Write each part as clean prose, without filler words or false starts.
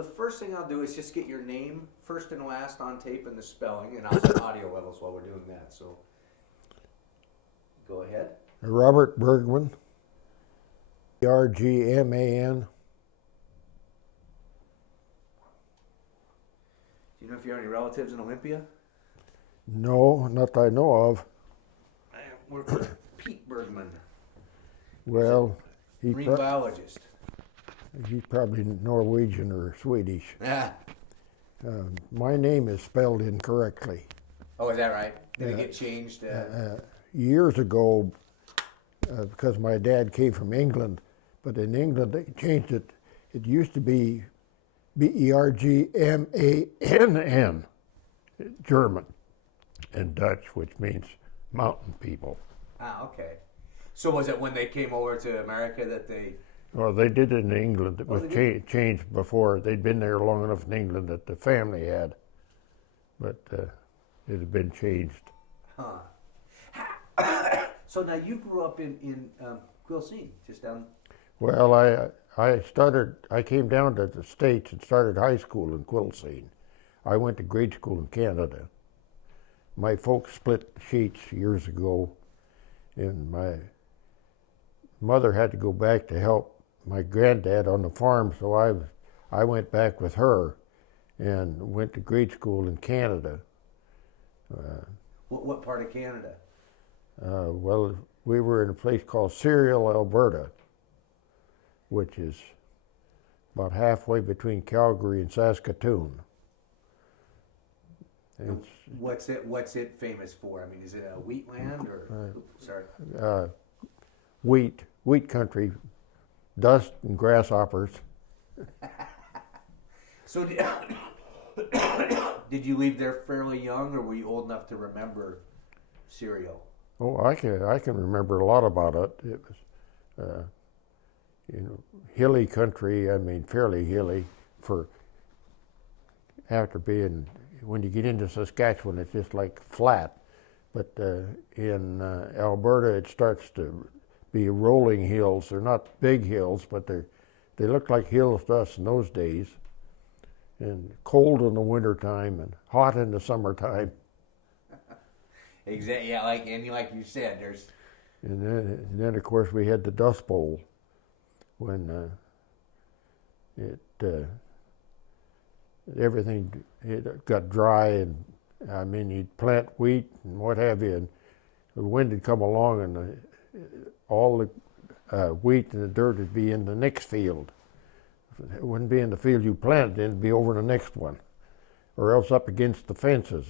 the first thing I'll do is just get your name first and last on tape and the spelling, and I'll set audio levels while we're doing that. So, go ahead. Robert Bergman, Bergman. Do you know if you have any relatives in Olympia? No, not that I know of. I work with Pete Bergman. Well, Marine biologist. He's probably Norwegian or Swedish. Yeah. My name is spelled incorrectly. Oh, is that right? Did it get changed? Years ago, because my dad came from England, but in England they changed it. It used to be Bergmann, German, and Dutch, which means mountain people. Ah, okay. So was it when they came over to America that they... Well, they did it in England. It was changed before. They'd been there long enough in England that the family had, but it had been changed. Huh. So now you grew up in Quilcene, just down... Well, I came down to the States and started high school in Quilcene. I went to grade school in Canada. My folks split sheets years ago, and my mother had to go back to help my granddad on the farm, so I went back with her and went to grade school in Canada. What part of Canada? Well, we were in a place called Cereal, Alberta, which is about halfway between Calgary and Saskatoon. What's it famous for? I mean, is it a wheat land or? Sorry. Wheat country, dust and grasshoppers. So did you leave there fairly young, or were you old enough to remember cereal? Oh, I can remember a lot about it. It was, hilly country. I mean, fairly hilly for after being. When you get into Saskatchewan, it's just like flat. But in Alberta, it starts to be rolling hills. They're not big hills, but they look like hills to us in those days. And cold in the wintertime and hot in the summertime. Exactly. Yeah, like you said, there's. And then of course we had the Dust Bowl when everything got dry, and I mean you'd plant wheat and what have you, and the wind would come along and all the wheat and the dirt would be in the next field. It wouldn't be in the field you planted in, it'd be over the next one, or else up against the fences.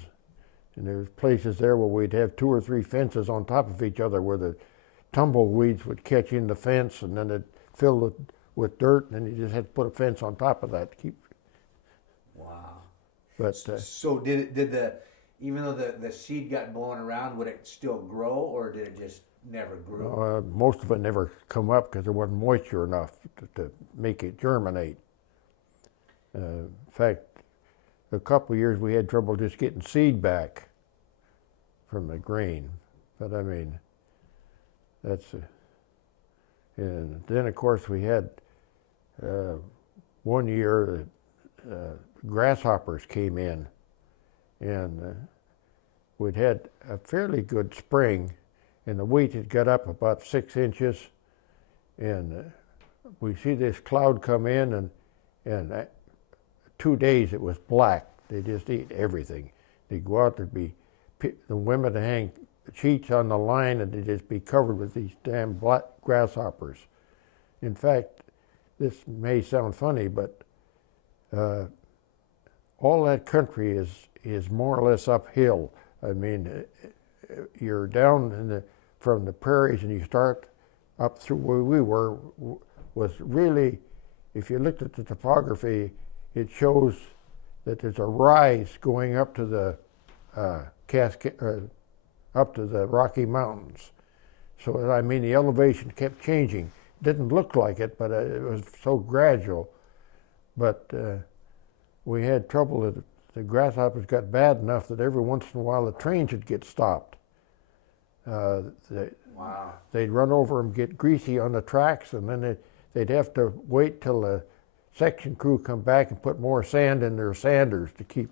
And there's places there where we'd have 2 or 3 fences on top of each other where the tumbleweeds would catch in the fence and then it'd fill it with dirt, and then you just had to put a fence on top of that to keep. Wow. But so did the even though the seed got blown around, would it still grow, or did it just never grow? Most of it never come up because there wasn't moisture enough to make it germinate. In fact, a couple of years we had trouble just getting seed back from the grain. But I mean, that's. And then of course we had one year grasshoppers came in, and we'd had a fairly good spring, and the wheat had got up about 6 inches, and we see this cloud come in, and 2 days it was black. They just eat everything. They'd go out, there'd be the women to hang sheets on the line, and they'd just be covered with these damn black grasshoppers. In fact, this may sound funny, but all that country is more or less uphill. I mean, you're down from the prairies, and you start up through where we were, was really, if you looked at the topography, it shows that there's a rise going up to the up to the Rocky Mountains. So I mean, the elevation kept changing. Didn't look like it, but it was so gradual. But we had trouble that the grasshoppers got bad enough that every once in a while the trains would get stopped. Wow. They'd run over them, get greasy on the tracks, and then they'd have to wait till the section crew come back and put more sand in their sanders to keep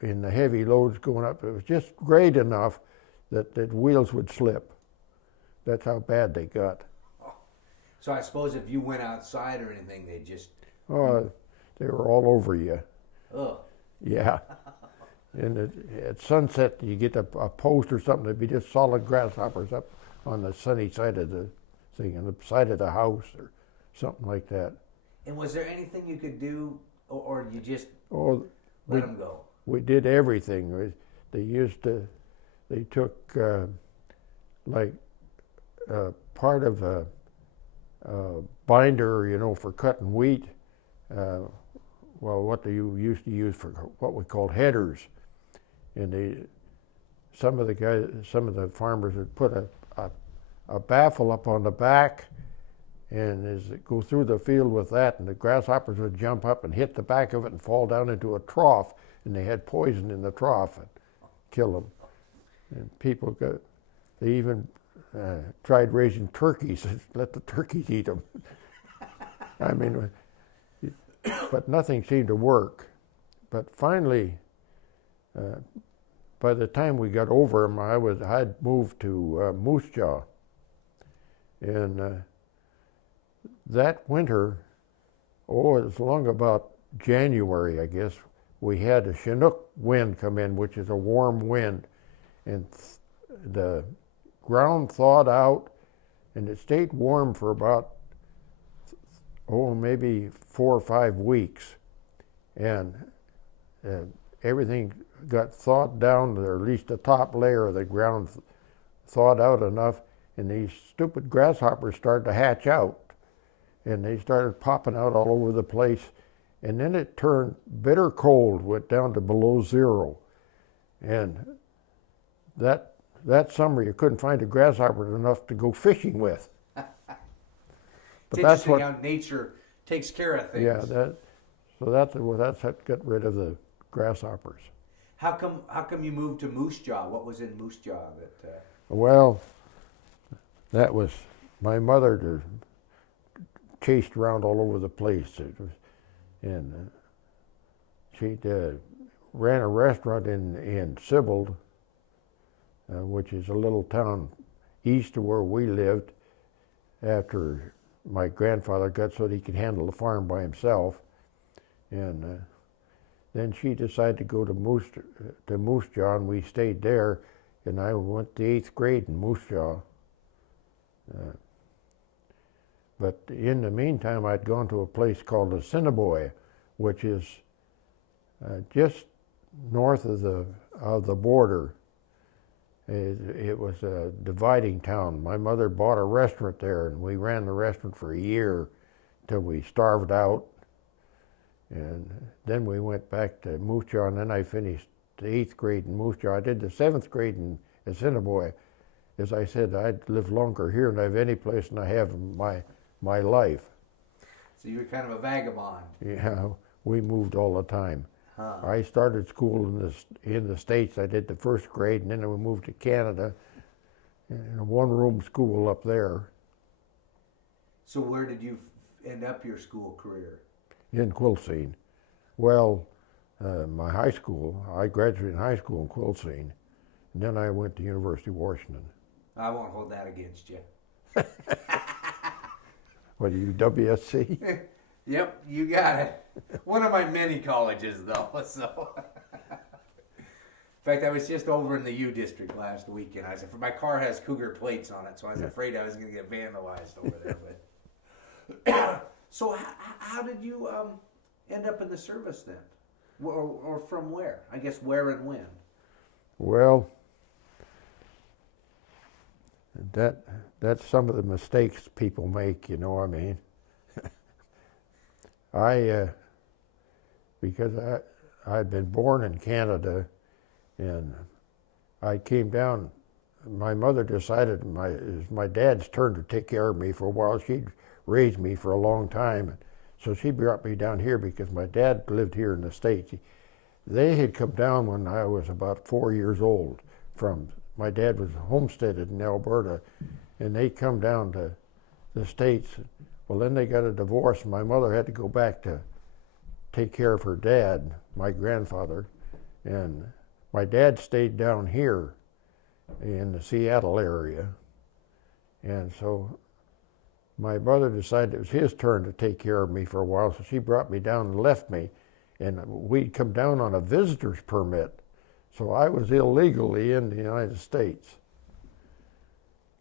in the heavy loads going up. It was just great enough that the wheels would slip. That's how bad they got. So I suppose if you went outside or anything, they just... Oh, they were all over you. Ugh. Yeah. And at sunset, you get a post or something, there'd be just solid grasshoppers up on the sunny side of the thing, on the side of the house or something like that. And was there anything you could do, or you just let them go? We did everything. They took part of a binder, for cutting wheat. What they used to use for what we called headers, and some of the farmers would put a baffle up on the back, and as it go through the field with that, and the grasshoppers would jump up and hit the back of it and fall down into a trough, and they had poison in the trough and kill them. And people they even tried raising turkeys and let the turkeys eat them. I mean, but nothing seemed to work. But finally, by the time we got over them, I'd moved to Moose Jaw, and that winter, it was along about January, I guess, we had a Chinook wind come in, which is a warm wind, and the ground thawed out, and it stayed warm for about maybe 4 or 5 weeks, and everything got thawed down, or at least the top layer of the ground thawed out enough, and these stupid grasshoppers started to hatch out, and they started popping out all over the place, and then it turned bitter cold, went down to below zero, and that summer you couldn't find a grasshopper enough to go fishing with. It's interesting how nature takes care of things. Yeah, that's what got rid of the grasshoppers. How come you moved to Moose Jaw? What was in Moose Jaw that? Well, that was my mother chased around all over the place, and she ran a restaurant in Sibling, which is a little town east of where we lived. After my grandfather got so that he could handle the farm by himself, and then she decided to go to Moose Jaw, and we stayed there, and I went to 8th grade in Moose Jaw. But in the meantime, I'd gone to a place called Assiniboia, which is just north of the border. It was a dividing town. My mother bought a restaurant there, and we ran the restaurant for a year till we starved out. And then we went back to Moose Jaw, and then I finished the 8th grade in Moose Jaw. I did the 7th grade in Assiniboia. As I said, I'd lived longer here than I've any place than I have in my life. So you were kind of a vagabond. Yeah, we moved all the time. Huh. I started school in the States. I did the 1st grade, and then we moved to Canada in a one-room school up there. So where did you end up your school career? In Quilcene. Well, my high school, I graduated high school in Quilcene, and then I went to University of Washington. I won't hold that against you. What are you, WSC? Yep, you got it. One of my many colleges, though. So, in fact, I was just over in the U District last weekend. My car has Cougar plates on it, so I was afraid I was going to get vandalized over there. But so, how did you end up in the service then, or from where? I guess where and when. Well, that's some of the mistakes people make. You know what I mean? Because I'd been born in Canada, and I came down. My mother decided it was my dad's turn to take care of me for a while. She'd raised me for a long time, so she brought me down here because my dad lived here in the States. They had come down when I was about 4 years old. My dad was homesteaded in Alberta, and they come down to the States Well, then they got a divorce, and my mother had to go back to take care of her dad, my grandfather, and my dad stayed down here in the Seattle area. And so my mother decided it was his turn to take care of me for a while, so she brought me down and left me. And we'd come down on a visitor's permit, so I was illegally in the United States.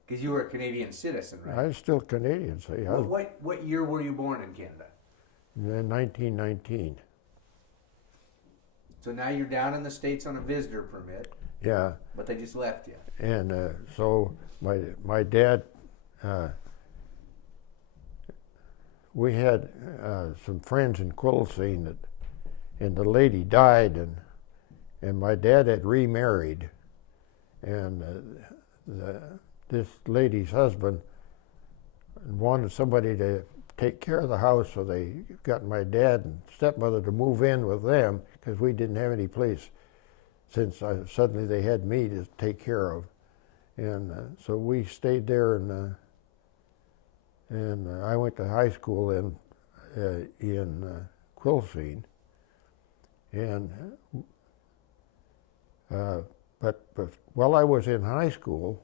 Because you were a Canadian citizen, right? I was still Canadian, see. What year were you born in Canada? In 1919. So now you're down in the States on a visitor permit. Yeah. But they just left you. And so my dad, we had some friends in Quilcene, and the lady died, and my dad had remarried, and this lady's husband wanted somebody to take care of the house, so they got my dad and stepmother to move in with them because we didn't have any place, since suddenly they had me to take care of. And so we stayed there, and I went to high school in Quilcene. And but while I was in high school,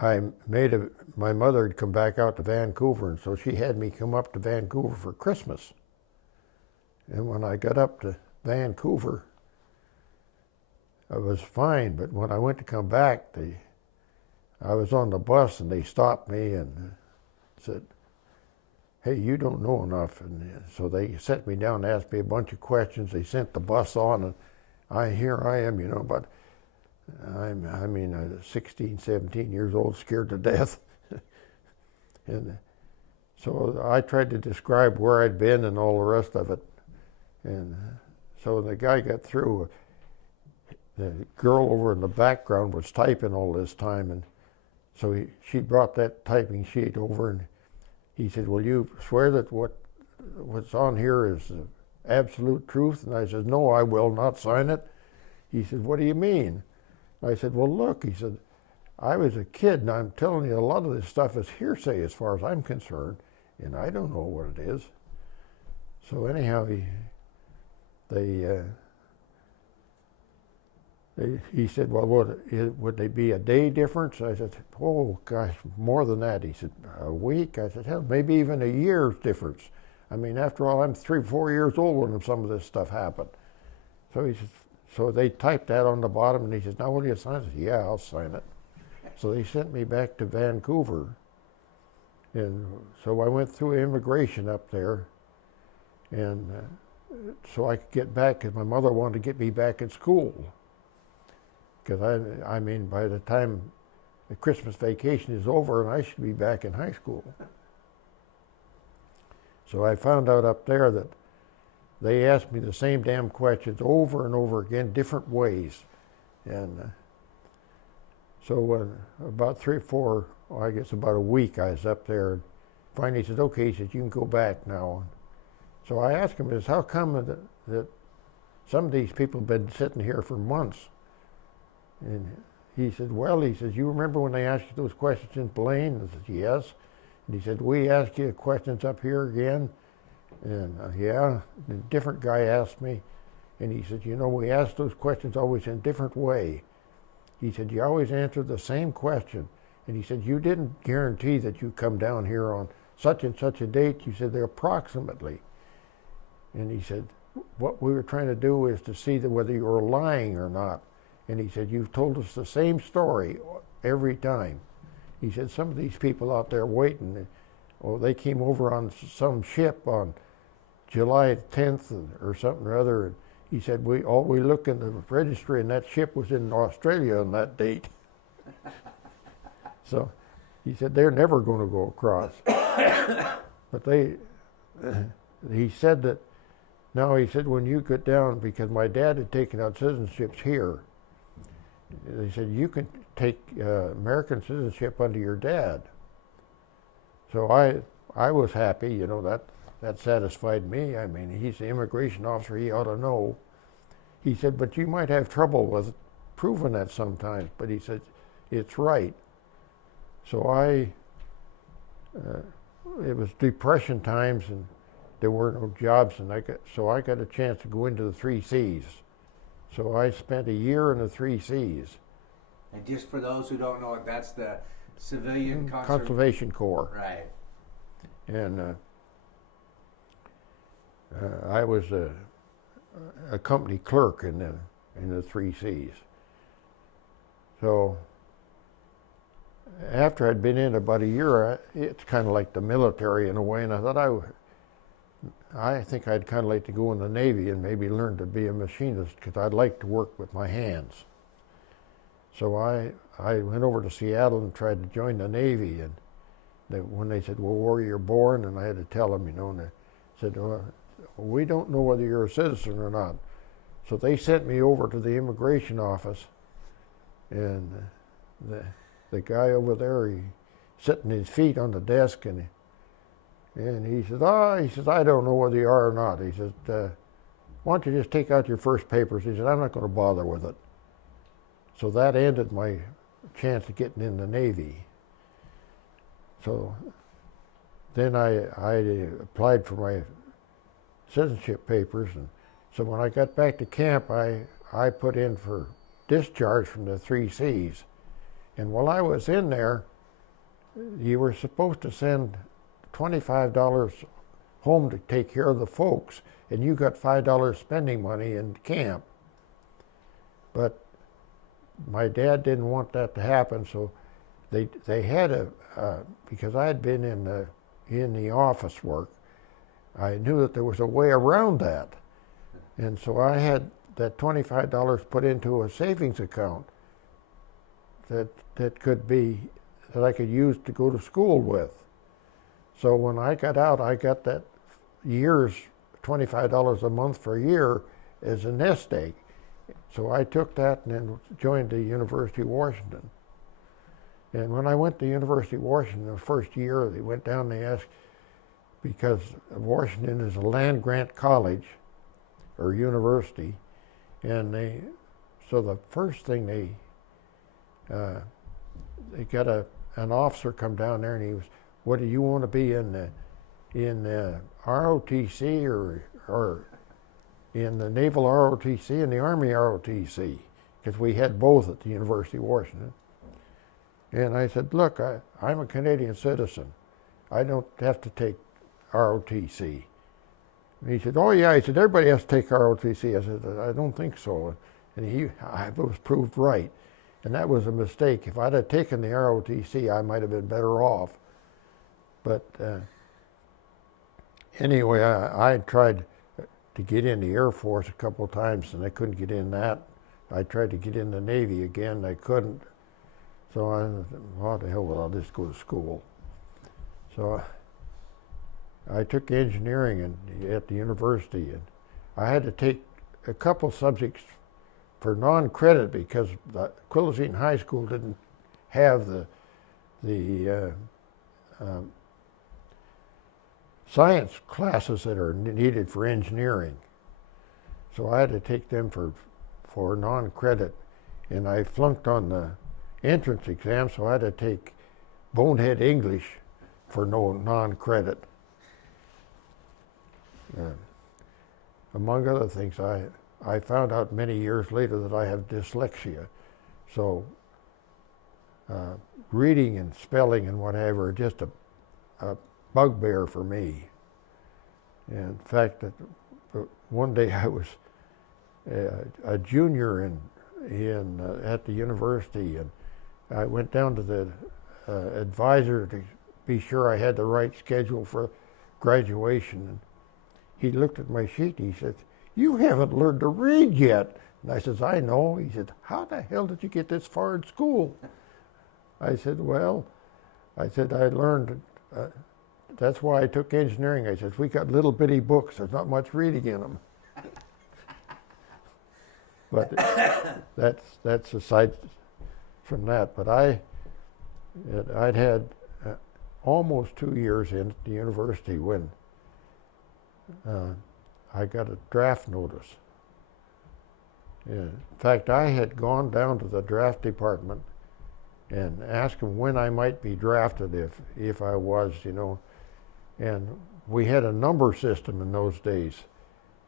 my mother had come back out to Vancouver, and so she had me come up to Vancouver for Christmas. And when I got up to Vancouver, I was fine, but when I went to come back, I was on the bus, and they stopped me and said, "Hey, you don't know enough." And so they set me down and asked me a bunch of questions. They sent the bus on, and here I am, but I'm 16, 17 years old, scared to death. And so I tried to describe where I'd been and all the rest of it. And so the guy got through. The girl over in the background was typing all this time, and so she brought that typing sheet over, and he said, "Will you swear that what's on here is the absolute truth?" And I said, "No, I will not sign it." He said, "What do you mean?" I said, "Well, look," he said, "I was a kid, and I'm telling you, a lot of this stuff is hearsay as far as I'm concerned, and I don't know what it is." So anyhow, he said, "Well, would they be a day difference?" I said, "Oh, gosh, more than that." He said, "A week?" I said, "Hell, maybe even a year's difference. I mean, after all, I'm 3 or 4 years old when some of this stuff happened." So he said, so they typed that on the bottom, and he said, "Now will you sign it?" I said, "Yeah, I'll sign it." So they sent me back to Vancouver, and so I went through immigration up there, and so I could get back, because my mother wanted to get me back in school. Because I mean, by the time the Christmas vacation is over, and I should be back in high school. So I found out up there that they asked me the same damn questions over and over again, different ways. And so about 3 or 4, I guess about a week, I was up there, and finally he said, "Okay," he said, "you can go back now." So I asked him, "How come that some of these people have been sitting here for months?" And he said, "Well," he says, "you remember when they asked you those questions in Blaine?" I said, "Yes." And he said, "We asked you questions up here again?" And yeah, a different guy asked me. And he said, "We asked those questions always in a different way." He said, "You always answered the same question." And he said, "You didn't guarantee that you come down here on such and such a date." You said, "They're approximately." And he said, "What we were trying to do is to see whether you were lying or not." And he said, "You've told us the same story every time." He said, "Some of these people out there waiting, they came over on some ship on July 10th or something or other." And he said, we looked in the registry, and that ship was in Australia on that date." So he said, "They're never going to go across." But he said that, now he said, when you get down, because my dad had taken out citizenships here, they said, "You can take American citizenship under your dad." So I was happy, that satisfied me. I mean, he's the immigration officer, he ought to know. He said, "But you might have trouble with proving that sometimes." But he said, "It's right." So it was Depression times, and there were no jobs, and so I got a chance to go into the 3 Cs. So I spent a year in the 3 Cs. And just for those who don't know it, that's the Civilian Conservation Corps. Right. And I was a company clerk in the 3 Cs. So after I'd been in about a year, it's kind of like the military in a way, and I thought I think I'd kind of like to go in the Navy and maybe learn to be a machinist, because I'd like to work with my hands. So I went over to Seattle and tried to join the Navy, and when they said, well, where you're born, and I had to tell them, and they said, well, we don't know whether you're a citizen or not. So they sent me over to the immigration office, and the guy over there, he sitting his feet on the desk, and he says, I don't know whether you are or not. He said, why don't you just take out your first papers? He said, I'm not going to bother with it. So that ended my chance of getting in the Navy. So then I applied for my citizenship papers, and so when I got back to camp, I put in for discharge from the 3 Cs. And while I was in there, you were supposed to send $25 home to take care of the folks, and you got $5 spending money in camp. But my dad didn't want that to happen, so they had because I had been in the office work, I knew that there was a way around that. And so I had that $25 put into a savings account that I could use to go to school with. So when I got out, I got that year's $25 a month for a year as a nest egg. So I took that and then joined the University of Washington. And when I went to University of Washington the first year, they went down and they asked, because Washington is a land-grant college or university, and so the first thing they got an officer come down there, and he was, what do you want to be in the ROTC or in the Naval ROTC and the Army ROTC? Because we had both at the University of Washington. And I said, look, I'm a Canadian citizen. I don't have to take ROTC. And he said, oh yeah, he said, everybody has to take ROTC. I said, I don't think so. And I was proved right. And that was a mistake. If I'd have taken the ROTC, I might have been better off. But anyway, I tried to get in the Air Force a couple of times, and I couldn't get in that. I tried to get in the Navy again, I couldn't. So I thought, what the hell, well, I'll just go to school. So I took engineering at the university, and I had to take a couple subjects for non-credit because the Quilcene High School didn't have the science classes that are needed for engineering. So I had to take them for non-credit, and I flunked on the entrance exam, so I had to take bonehead English for non-credit. Among other things, I found out many years later that I have dyslexia. So reading and spelling and whatever are just a bugbear for me. And in fact, that one day I was a junior at the university, and I went down to the advisor to be sure I had the right schedule for graduation. And he looked at my sheet and he said, "You haven't learned to read yet." And I says, "I know." He said, "How the hell did you get this far in school?" I said, "Well," I learned, that's why I took engineering. I said, "We got little bitty books, there's not much reading in them." But that's aside from that. But I'd had almost 2 years in at the university when I got a draft notice. In fact, I had gone down to the draft department and asked them when I might be drafted if I was, And we had a number system in those days,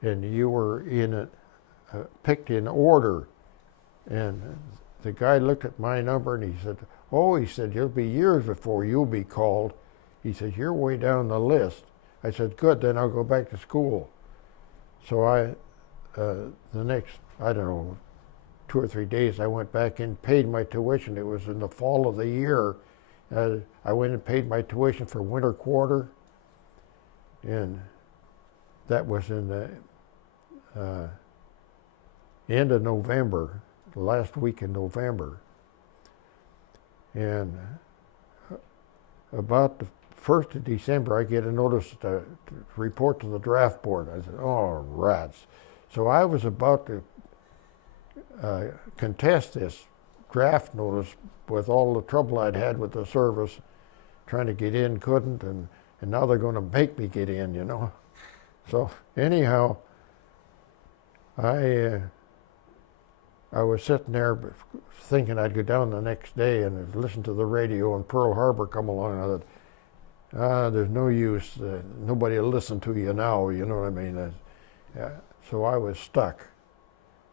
and you were picked in order. And the guy looked at my number and he said, "Oh," he said, "you'll be years before you'll be called." He said, "You're way down the list." I said, "Good, then I'll go back to school." So the next, I don't know, 2 or 3 days, I went back and paid my tuition. It was in the fall of the year. I went and paid my tuition for winter quarter, and that was in the end of November, the last week in November. And about the 1st of December, I get a notice to report to the draft board. I said, "Oh, rats." So I was about to contest this draft notice with all the trouble I'd had with the service, trying to get in, couldn't, and now they're going to make me get in, So anyhow, I was sitting there thinking I'd go down the next day and listen to the radio, and Pearl Harbor come along, and I thought, there's no use. Nobody will listen to you now, you know what I mean? So I was stuck.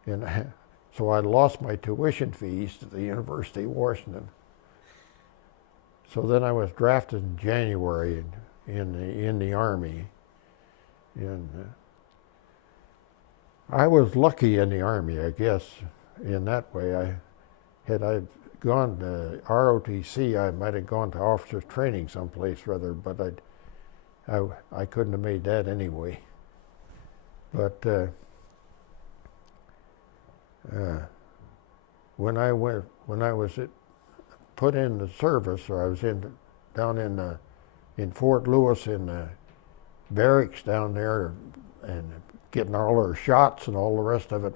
And so I lost my tuition fees to the University of Washington. So then I was drafted in January in the Army. And I was lucky in the Army, I guess, in that way. Had I gone to ROTC, I might have gone to officers training someplace rather, but I couldn't have made that anyway. But when I was put in the service, or I was down in Fort Lewis in the barracks down there, and getting all our shots and all the rest of it,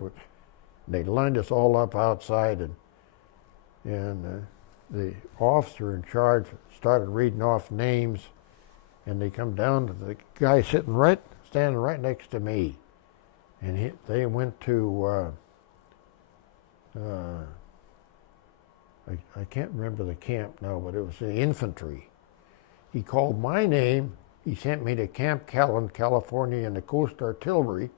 they lined us all up outside, and the officer in charge started reading off names, and they come down to the guy standing right next to me, and they went to I can't remember the camp now, but it was the infantry. He called my name. He sent me to Camp Callan, California, in the Coast Artillery,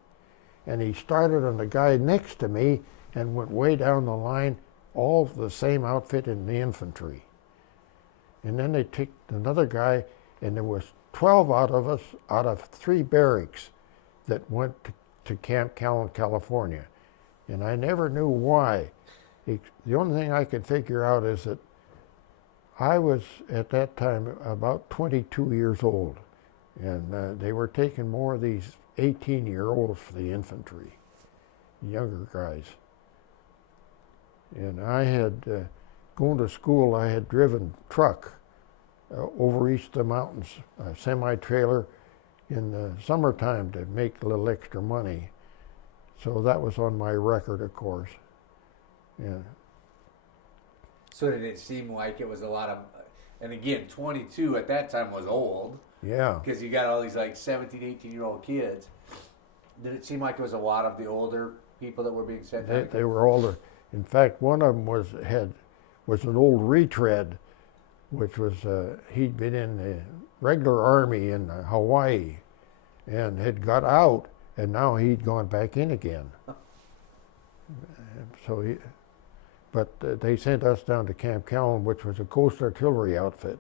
and he started on the guy next to me and went way down the line, all the same outfit in the infantry. And then they took another guy, and there was 12 out of us, out of 3 barracks, that went to Camp Callan, California. And I never knew why. The only thing I could figure out is that I was, at that time, about 22 years old. And they were taking more of these 18-year-olds for the infantry, younger guys. And I had, going to school, I had driven truck over east of the mountains, a semi-trailer, in the summertime to make a little extra money. So that was on my record, of course. Yeah. So did it seem like it was a lot of, and again, 22 at that time was old. Yeah. Because you got all these like 17, 18-year-old kids. Did it seem like it was a lot of the older people that were being sent out? They were older. In fact, one of them was an old retread, which was, he'd been in the regular army in Hawaii and had got out, and now he'd gone back in again. So but they sent us down to Camp Callan, which was a Coast Artillery outfit.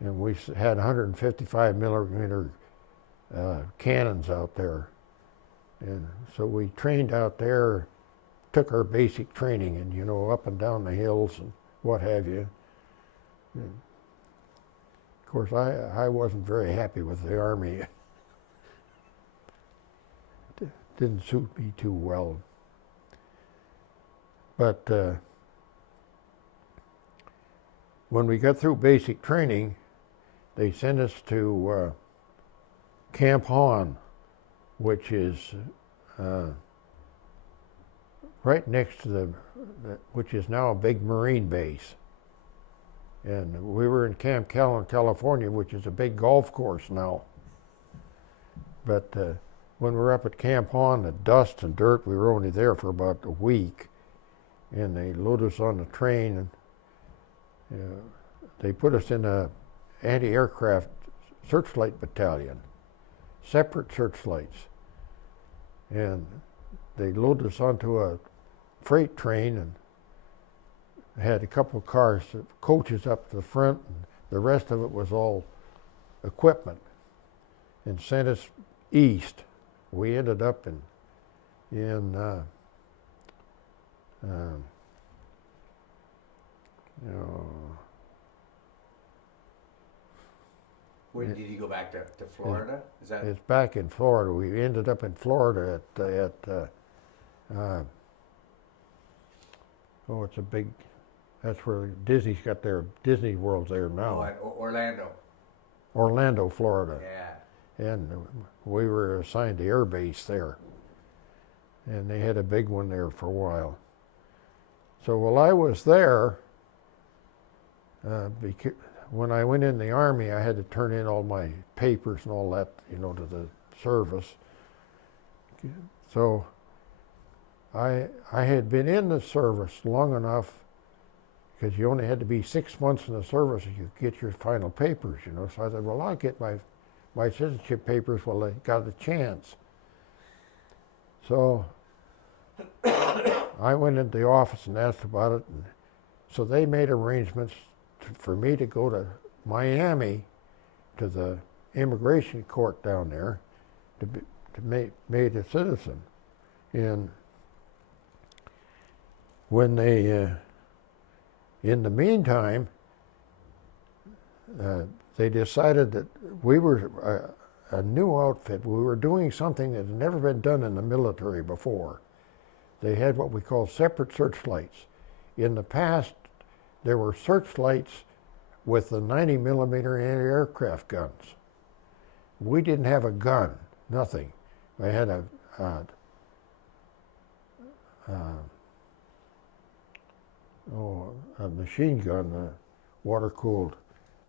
And we had 155 millimeter cannons out there. And so we trained out there, took our basic training, and up and down the hills and what have you. And of course, I wasn't very happy with the Army. It didn't suit me too well. But when we got through basic training, they sent us to Camp Hahn, which is right next to which is now a big Marine base. And we were in Camp Callan, California, which is a big golf course now. But when we were up at Camp Hahn, the dust and dirt, we were only there for about a week. And they loaded us on the train, They put us in a anti-aircraft searchlight battalion, separate searchlights, and they loaded us onto a freight train and had a couple of cars, coaches up to the front, and the rest of it was all equipment, and sent us east. We ended up in When did you go back to Florida? Is that it's back in Florida. We ended up in Florida it's a big. That's where Disney's got their Disney World's there now. Orlando? Orlando, Florida. Yeah. And we were assigned the air base there. And they had a big one there for a while. So while I was there, when I went in the Army, I had to turn in all my papers and all that, to the service. So I had been in the service long enough, because you only had to be 6 months in the service and you get your final papers, So I said, well, I'll get my citizenship papers while I got a chance. So I went into the office and asked about it, and so they made arrangements for me to go to Miami to the immigration court down there to be made a citizen. And when they in the meantime, they decided that we were a new outfit. We were doing something that had never been done in the military before. They had what we call separate searchlights. In the past, there were searchlights with the 90 millimeter anti-aircraft guns. We didn't have a gun, nothing. I had a machine gun, a water-cooled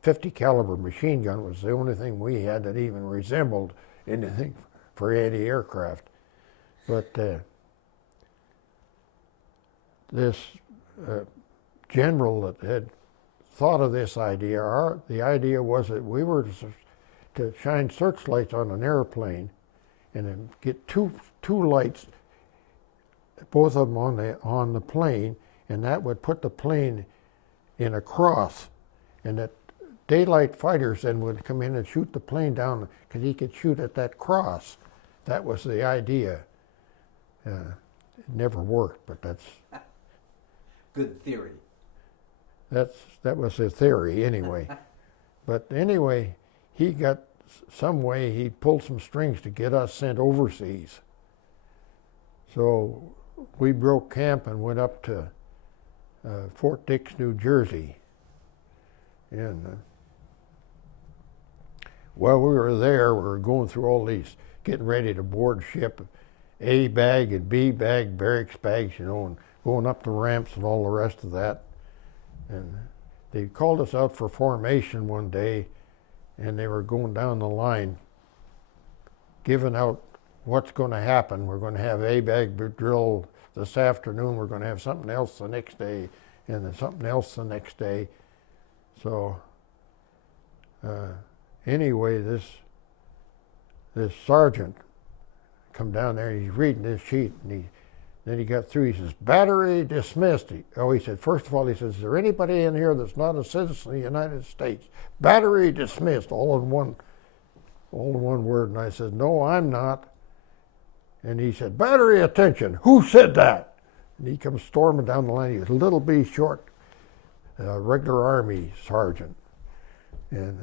50 caliber machine gun was the only thing we had that even resembled anything for anti-aircraft. But this general that had thought of this idea, the idea was that we were to shine searchlights on an airplane and then get two lights, both of them on the plane, and that would put the plane in a cross, and that daylight fighters then would come in and shoot the plane down because he could shoot at that cross. That was the idea. It never worked, but that's good theory. That was the theory anyway. But anyway, he got some way, he pulled some strings to get us sent overseas. So we broke camp and went up to Fort Dix, New Jersey. And while we were there, we were going through all these, getting ready to board ship, A bag and B bag, barracks bags, and going up the ramps and all the rest of that. And they called us out for formation one day, and they were going down the line, giving out what's going to happen. We're going to have A bag drill this afternoon. We're going to have something else the next day, and then something else the next day. So anyway, this sergeant come down there, and he's reading this sheet, and then he got through, he says, battery dismissed. He said, first of all, he says, is there anybody in here that's not a citizen of the United States? Battery dismissed, all in one word. And I said, no, I'm not. And he said, battery attention, who said that? And he comes storming down the line. He was a little B short, regular Army sergeant. And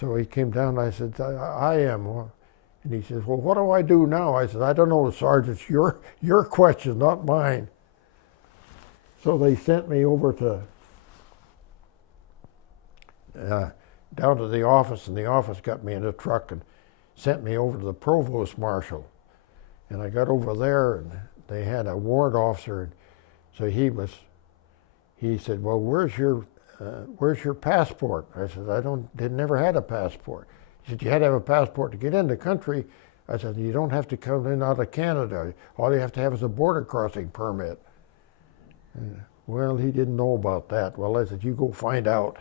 so he came down, and I said, I am. And he says, well, what do I do now? I said, I don't know, Sergeant. It's your question, not mine. So they sent me over to down to the office, and the office got me in a truck and sent me over to the provost marshal. And I got over there, and they had a warrant officer. And so he said, well, where's your passport? I said, never had a passport. He said, you had to have a passport to get in the country. I said, you don't have to come in out of Canada. All you have to have is a border crossing permit. And Well, he didn't know about that. Well, I said, you go find out.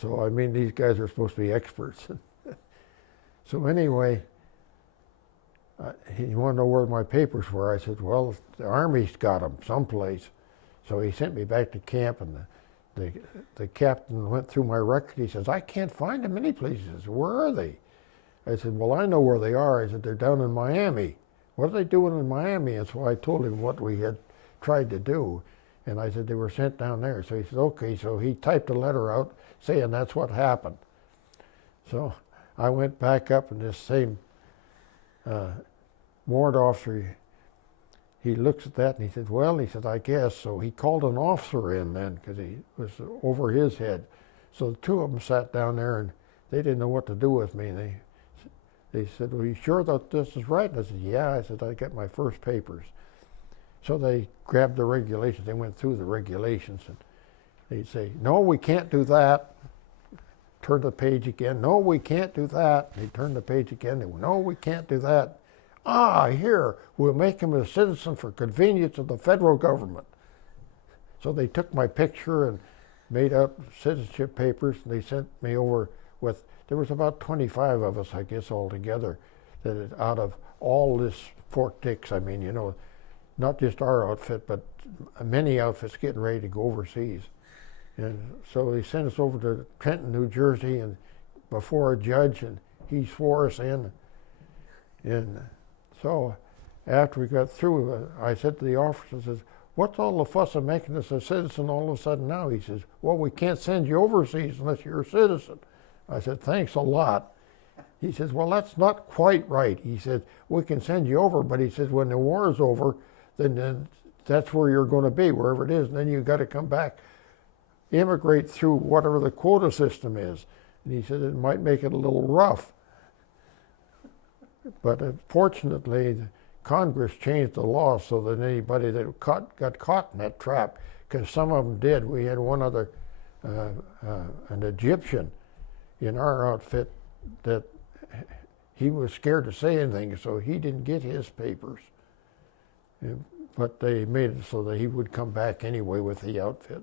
So, I mean, these guys are supposed to be experts. So anyway, he wanted to know where my papers were. I said, well, the Army's got them someplace. So he sent me back to camp, and the captain went through my record. He says, I can't find them any places. He says, where are they? I said, well, I know where they are. I said, they're down in Miami. What are they doing in Miami? And so I told him what we had tried to do. And I said, they were sent down there. So he said, okay. So he typed a letter out saying that's what happened. So I went back up, and this same warrant officer, he looks at that and he said, well, he said, I guess. So he called an officer in then, because he was over his head. So the two of them sat down there, and they didn't know what to do with me. They said, well, you sure that this is right? And I said, yeah. I said, I got my first papers. So they grabbed the regulations. They went through the regulations, and they'd say, no, we can't do that. Turn the page again. No, we can't do that. They turn the page again. They went, no, we can't do that. Ah, here, we'll make him a citizen for convenience of the federal government. So they took my picture and made up citizenship papers, and they sent me over with, there was about 25 of us, I guess, altogether, that out of all this Fort Dix, I mean, you know, not just our outfit, but many outfits getting ready to go overseas. And so they sent us over to Trenton, New Jersey, and before a judge, and he swore us in. And so after we got through, I said to the officer, says, what's all the fuss of making us a citizen all of a sudden now? He says, well, we can't send you overseas unless you're a citizen. I said, thanks a lot. He says, well, that's not quite right. He said, we can send you over, but he says, when the war is over, then that's where you're going to be, wherever it is, and then you've got to come back, immigrate through whatever the quota system is. And he said, it might make it a little rough. But fortunately, Congress changed the law so that anybody that got caught in that trap, because some of them did. We had one other, an Egyptian in our outfit, that he was scared to say anything, so he didn't get his papers. But they made it so that he would come back anyway with the outfit.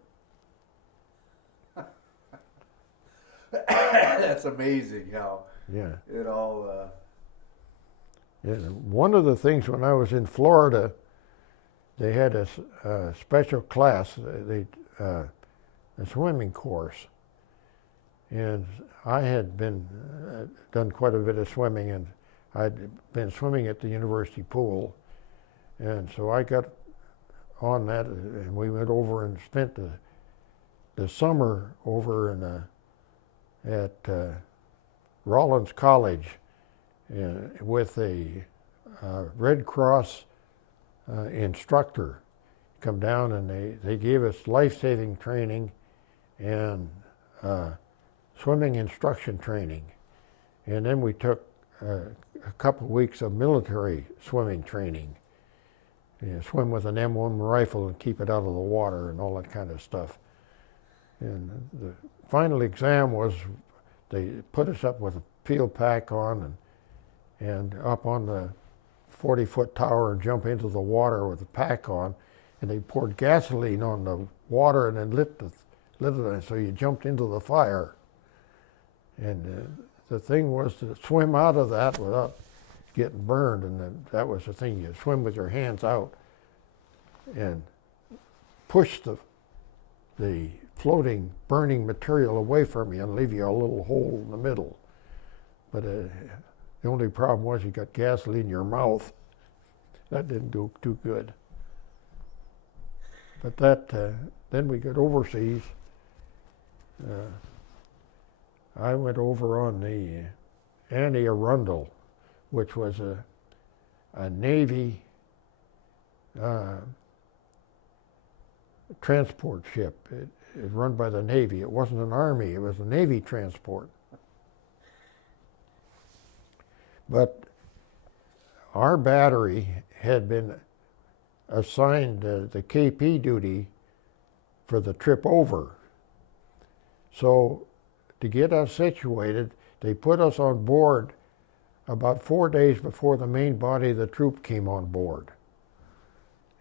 That's amazing how it all... Yeah, one of the things when I was in Florida, they had a special class, a swimming course. And I had been done quite a bit of swimming, and I'd been swimming at the university pool. And so I got on that, and we went over and spent the summer over at Rollins College with a Red Cross instructor. Come down, and they gave us life-saving training and swimming instruction training. And then we took a couple of weeks of military swimming training. You know, swim with an M1 rifle and keep it out of the water and all that kind of stuff. And the final exam was, they put us up with a field pack on and up on the 40-foot tower and jump into the water with the pack on, and they poured gasoline on the water and then lit it, so you jumped into the fire. And the thing was to swim out of that without getting burned, and then that was the thing. You swim with your hands out and push the floating, burning material away from you and leave you a little hole in the middle. But the only problem was you got gasoline in your mouth. That didn't do too good. But then we got overseas. I went over on the Annie Arundel, which was a Navy transport ship. It was run by the Navy. It wasn't an Army, it was a Navy transport. But our battery had been assigned the KP duty for the trip over. So to get us situated, they put us on board about 4 days before the main body of the troop came on board.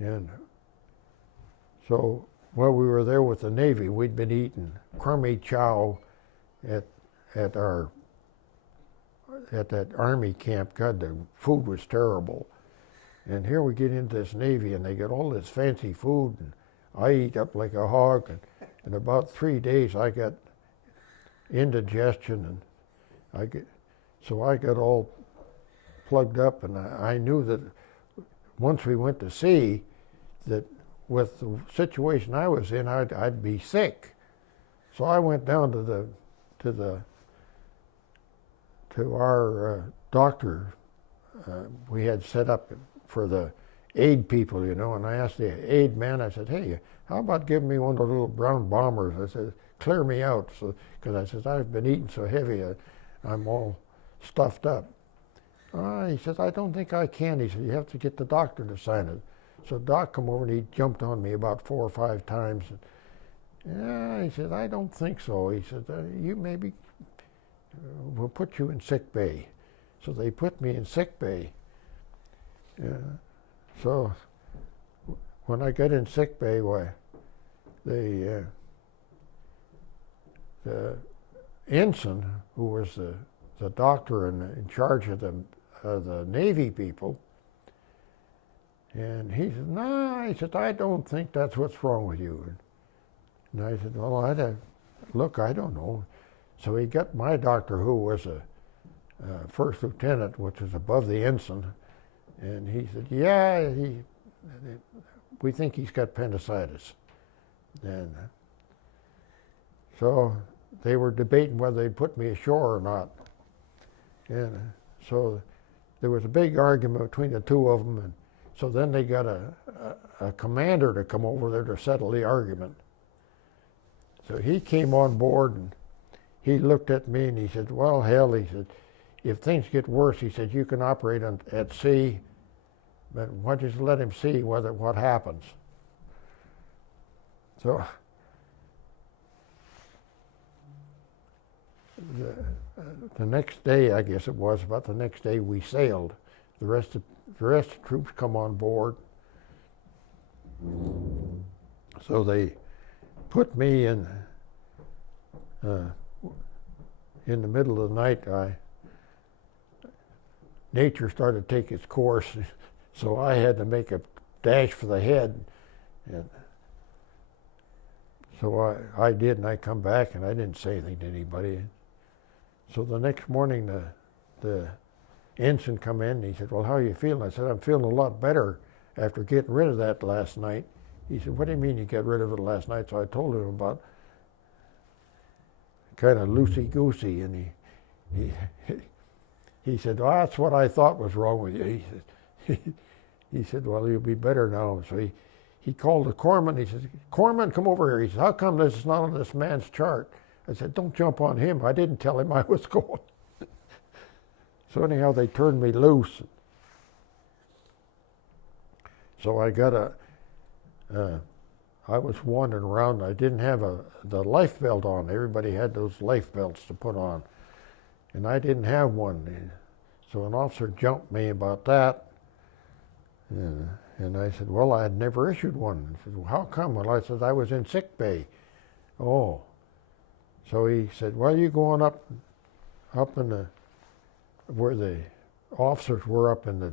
And so while we were there with the Navy, we'd been eating crummy chow at that Army camp. God, the food was terrible. And here we get into this Navy, and they get all this fancy food, and I eat up like a hog. And in about 3 days, I got indigestion, and I got all plugged up, and I knew that once we went to sea, that with the situation I was in, I'd be sick. So I went down to our doctor we had set up for the aid people, you know, and I asked the aid man, I said, hey, how about giving me one of those little brown bombers? I said, clear me out, so because I said, I've been eating so heavy, I'm all stuffed up. He says, I don't think I can. He said, you have to get the doctor to sign it. So Doc come over and he jumped on me about 4 or 5 times. Yeah, he said, I don't think so. He said, you maybe, we'll put you in sick bay. So they put me in sick bay. So when I got in sick bay, the ensign, who was the doctor in charge of the Navy people, and he said, no, he said, I don't think that's what's wrong with you. And I said, well, I don't know. So he got my doctor, who was a first lieutenant, which was above the ensign, and he said, yeah, we think he's got appendicitis. And so they were debating whether they'd put me ashore or not. And so there was a big argument between the two of them, and so then they got a commander to come over there to settle the argument. So he came on board, and he looked at me and he said, well, hell, he said, if things get worse, he said, you can operate at sea, but why don't you let him see what happens? So the next day, I guess it was, about the next day, we sailed. The rest of the troops come on board. So they put me in the middle of the night. Nature started to take its course, so I had to make a dash for the head. And so I did, and I come back, and I didn't say anything to anybody. So the next morning, the ensign come in, and he said, well, how are you feeling? I said, I'm feeling a lot better after getting rid of that last night. He said, what do you mean you got rid of it last night? So I told him about kind of loosey-goosey, and he said, well, that's what I thought was wrong with you. He said, well, you'll be better now. So he called the corpsman. He said, corpsman, come over here. He said, how come this is not on this man's chart? I said, don't jump on him. I didn't tell him I was going. So anyhow, they turned me loose. So I got I was wandering around. I didn't have the life belt on. Everybody had those life belts to put on, and I didn't have one. So an officer jumped me about that, and I said, well, I had never issued one. He said, well, how come? Well, I said, I was in sick bay. Oh. So he said, well, you going up in the, where the officers were up in the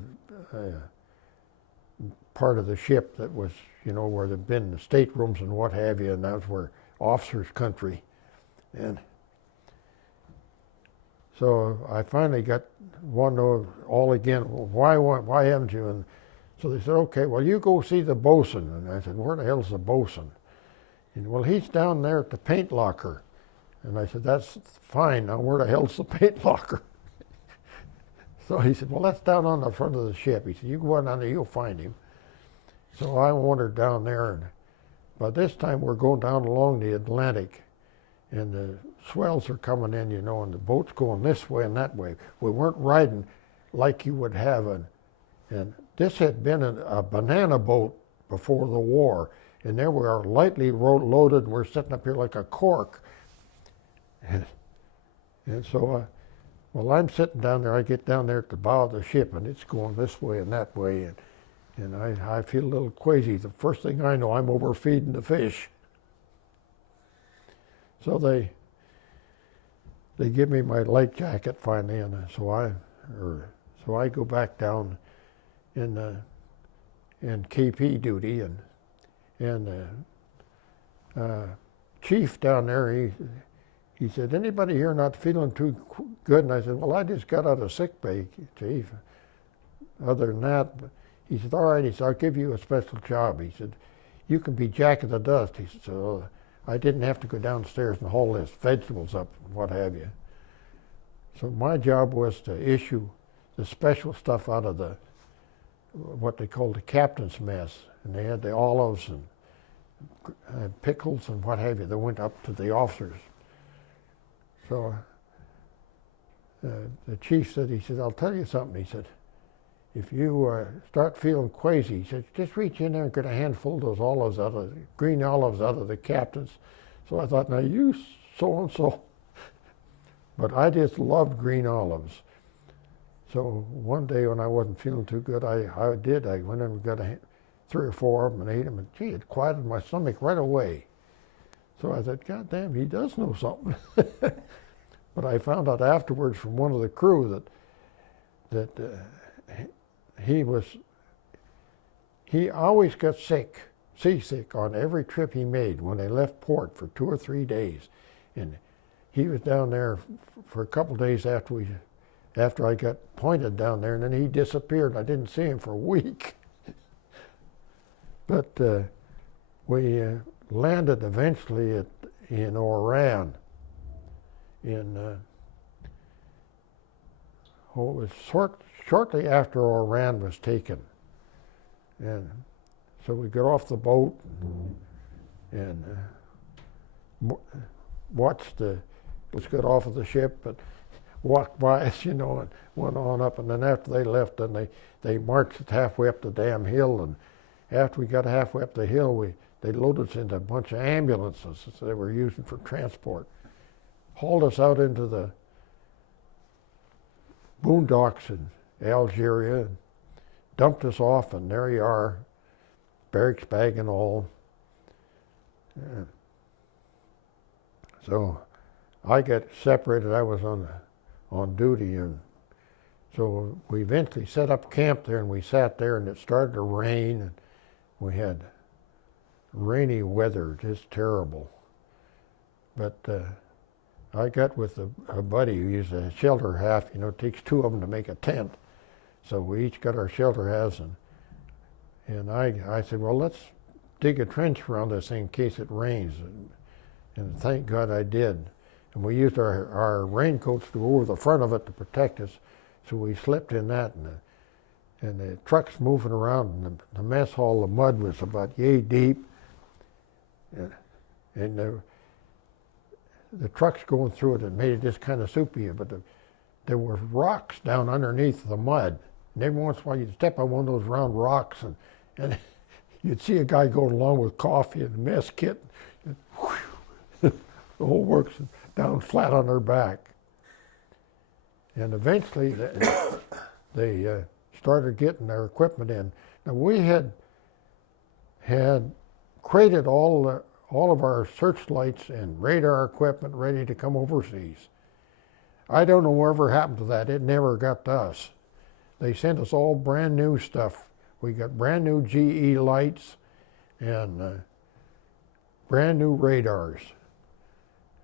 part of the ship that was, you know, where there'd been the staterooms and what have you, and that was where officers' country. And so I finally got one all again, why haven't you? And so they said, okay, well, you go see the bosun. And I said, where the hell's the bosun? And well, he's down there at the paint locker. And I said, that's fine. Now, where the hell's the paint locker? So he said, well, that's down on the front of the ship. He said, you go on down there, you'll find him. So I wandered down there, and by this time we're going down along the Atlantic, and the swells are coming in, you know, and the boat's going this way and that way. We weren't riding like you would have and this had been a banana boat before the war, and there we are lightly loaded, and we're sitting up here like a cork. And so, well, I'm sitting down there. I get down there at the bow of the ship, and it's going this way and that way. And I feel a little queasy. The first thing I know, I'm overfeeding the fish. So they give me my light jacket finally, and so I go back down in KP duty, and chief down there, he said, anybody here not feeling too good? And I said, well, I just got out of sick bay, chief. Other than that, he said, all right, he said, I'll give you a special job. He said, you can be Jack of the Dust. He said, so I didn't have to go downstairs and haul his vegetables up and what have you. So my job was to issue the special stuff out of what they called the captain's mess. And they had the olives and pickles and what have you that went up to the officers. So the chief said, he said, I'll tell you something. He said, if you start feeling queasy, he said, just reach in there and get a handful of those olives green olives out of the captain's. So I thought, now you so-and-so. But I just loved green olives. So one day when I wasn't feeling too good, I went in and got 3 or 4 of them and ate them, and gee, it quieted my stomach right away. So I thought, God damn, he does know something. But I found out afterwards from one of the crew that he always got seasick on every trip he made when they left port for 2 or 3 days. And he was down there for a couple of days after I got pointed down there, and then he disappeared. I didn't see him for a week. But we landed eventually in Oran. It was shortly after Oran was taken. And so we got off the boat and watched let's get off of the ship, but walked by us, and went on up. And then after they left, then they marched it halfway up the damn hill. And after we got halfway up the hill, they loaded us into a bunch of ambulances that they were using for transport. Hauled us out into the boondocks in Algeria, dumped us off, and there you are, barracks bag and all. So I got separated. I was on duty, and so we eventually set up camp there, and we sat there, and it started to rain, and we had rainy weather, just terrible. But I got with a buddy who used a shelter half. It takes 2 of them to make a tent. So we each got our shelter halves, and I said, well, let's dig a trench around this thing in case it rains. And thank God I did. And we used our raincoats to go over the front of it to protect us. So we slept in that, and the trucks moving around, and the mess hall, the mud was about yay deep. And the trucks going through it, made it just kind of soupy, but there were rocks down underneath the mud. And every once in a while you'd step on one of those round rocks, and you'd see a guy going along with coffee and a mess kit, and whew, the whole works down flat on their back. And eventually they started getting their equipment in. Now we had crated all of our searchlights and radar equipment ready to come overseas. I don't know whatever happened to that. It never got to us. They sent us all brand new stuff. We got brand new GE lights and brand new radars.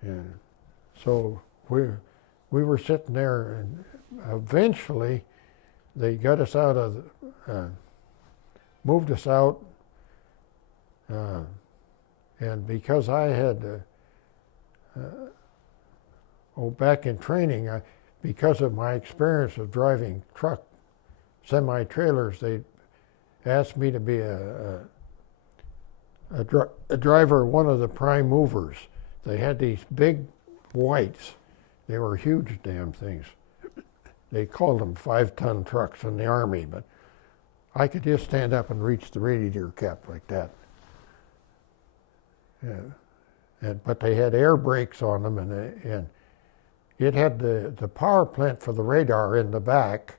And so we were sitting there, and eventually they got us out of, moved us out. And because I had, back in training, because of my experience of driving semi-trailers, they asked me to be a driver of one of the prime movers. They had these big whites. They were huge damn things. They called them 5-ton trucks in the Army, but I could just stand up and reach the radiator cap like that. But they had air brakes on them, and it had the power plant for the radar in the back,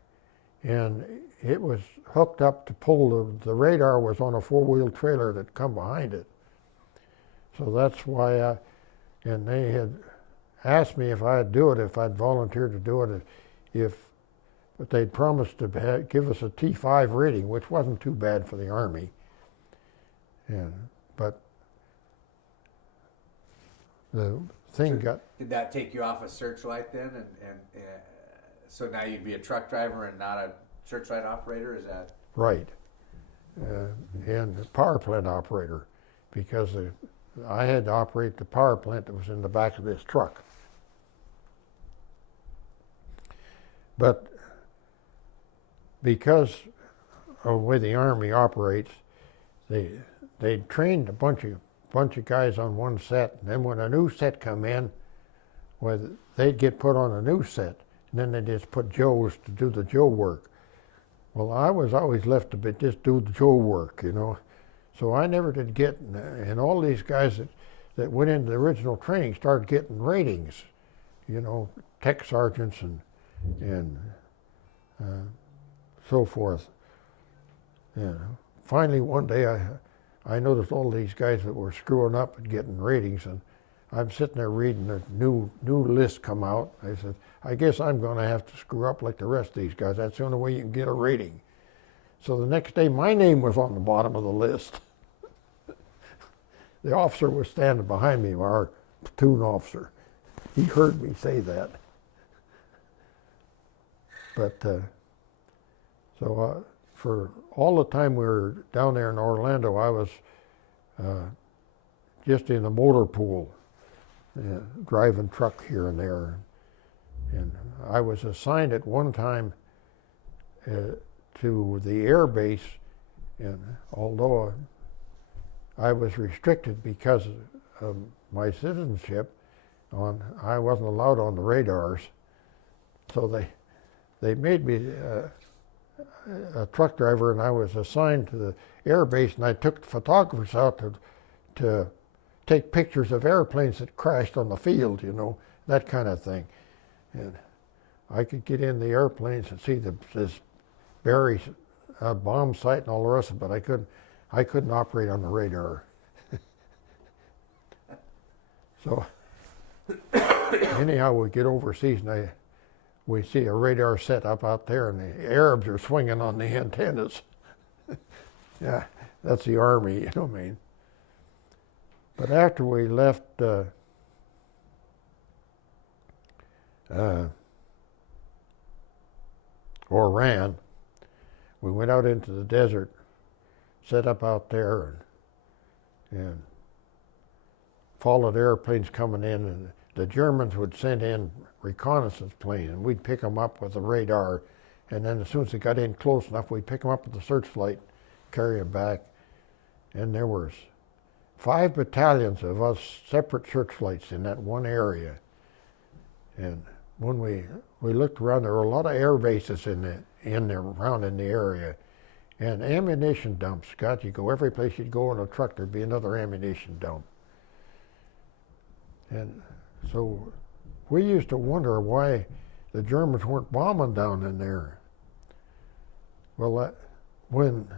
and it was hooked up to pull the radar was on a four-wheel trailer that come behind it. So that's why and they had asked me if I'd do it, if I'd volunteer to do it, but they'd promised to give us a T5 rating, which wasn't too bad for the Army. But the thing got... Did that take you off a searchlight then? And so now you'd be a truck driver and not a searchlight operator? Is that... Right. And a power plant operator, because I had to operate the power plant that was in the back of this truck. But because of the way the Army operates, they trained a bunch of guys on one set, and then when a new set come in, well, they'd get put on a new set, and then they just put Joes to do the Joe work. Well, I was always left to just do the Joe work, you know. So I never did get, and all these guys that went into the original training started getting ratings, you know, tech sergeants and so forth. And finally, one day, I noticed all these guys that were screwing up and getting ratings, and I'm sitting there reading the new list come out. I said, I guess I'm going to have to screw up like the rest of these guys. That's the only way you can get a rating. So the next day, my name was on the bottom of the list. The officer was standing behind me, our platoon officer. He heard me say that. But for all the time we were down there in Orlando, I was just in the motor pool, driving truck here and there. And I was assigned at one time to the air base, and although I was restricted because of my citizenship, I wasn't allowed on the radars, so they made me a truck driver, and I was assigned to the air base, and I took photographers out to take pictures of airplanes that crashed on the field, you know, that kind of thing. And I could get in the airplanes and see this Berry bomb site and all the rest of it, but I couldn't operate on the radar. So anyhow, we get overseas, and we see a radar set up out there, and the Arabs are swinging on the antennas. Yeah, that's the Army, you know what I mean. But after we left Oran, we went out into the desert, set up out there, and followed airplanes coming in, and the Germans would send in reconnaissance planes, and we'd pick them up with a radar, and then as soon as they got in close enough, we'd pick them up with the searchlight, carry them back, and there was 5 battalions of us separate searchlights in that one area. And when we looked around, there were a lot of air bases around in the area, and ammunition dumps. God, you go every place you'd go in a truck, there'd be another ammunition dump. And so we used to wonder why the Germans weren't bombing down in there. Well, when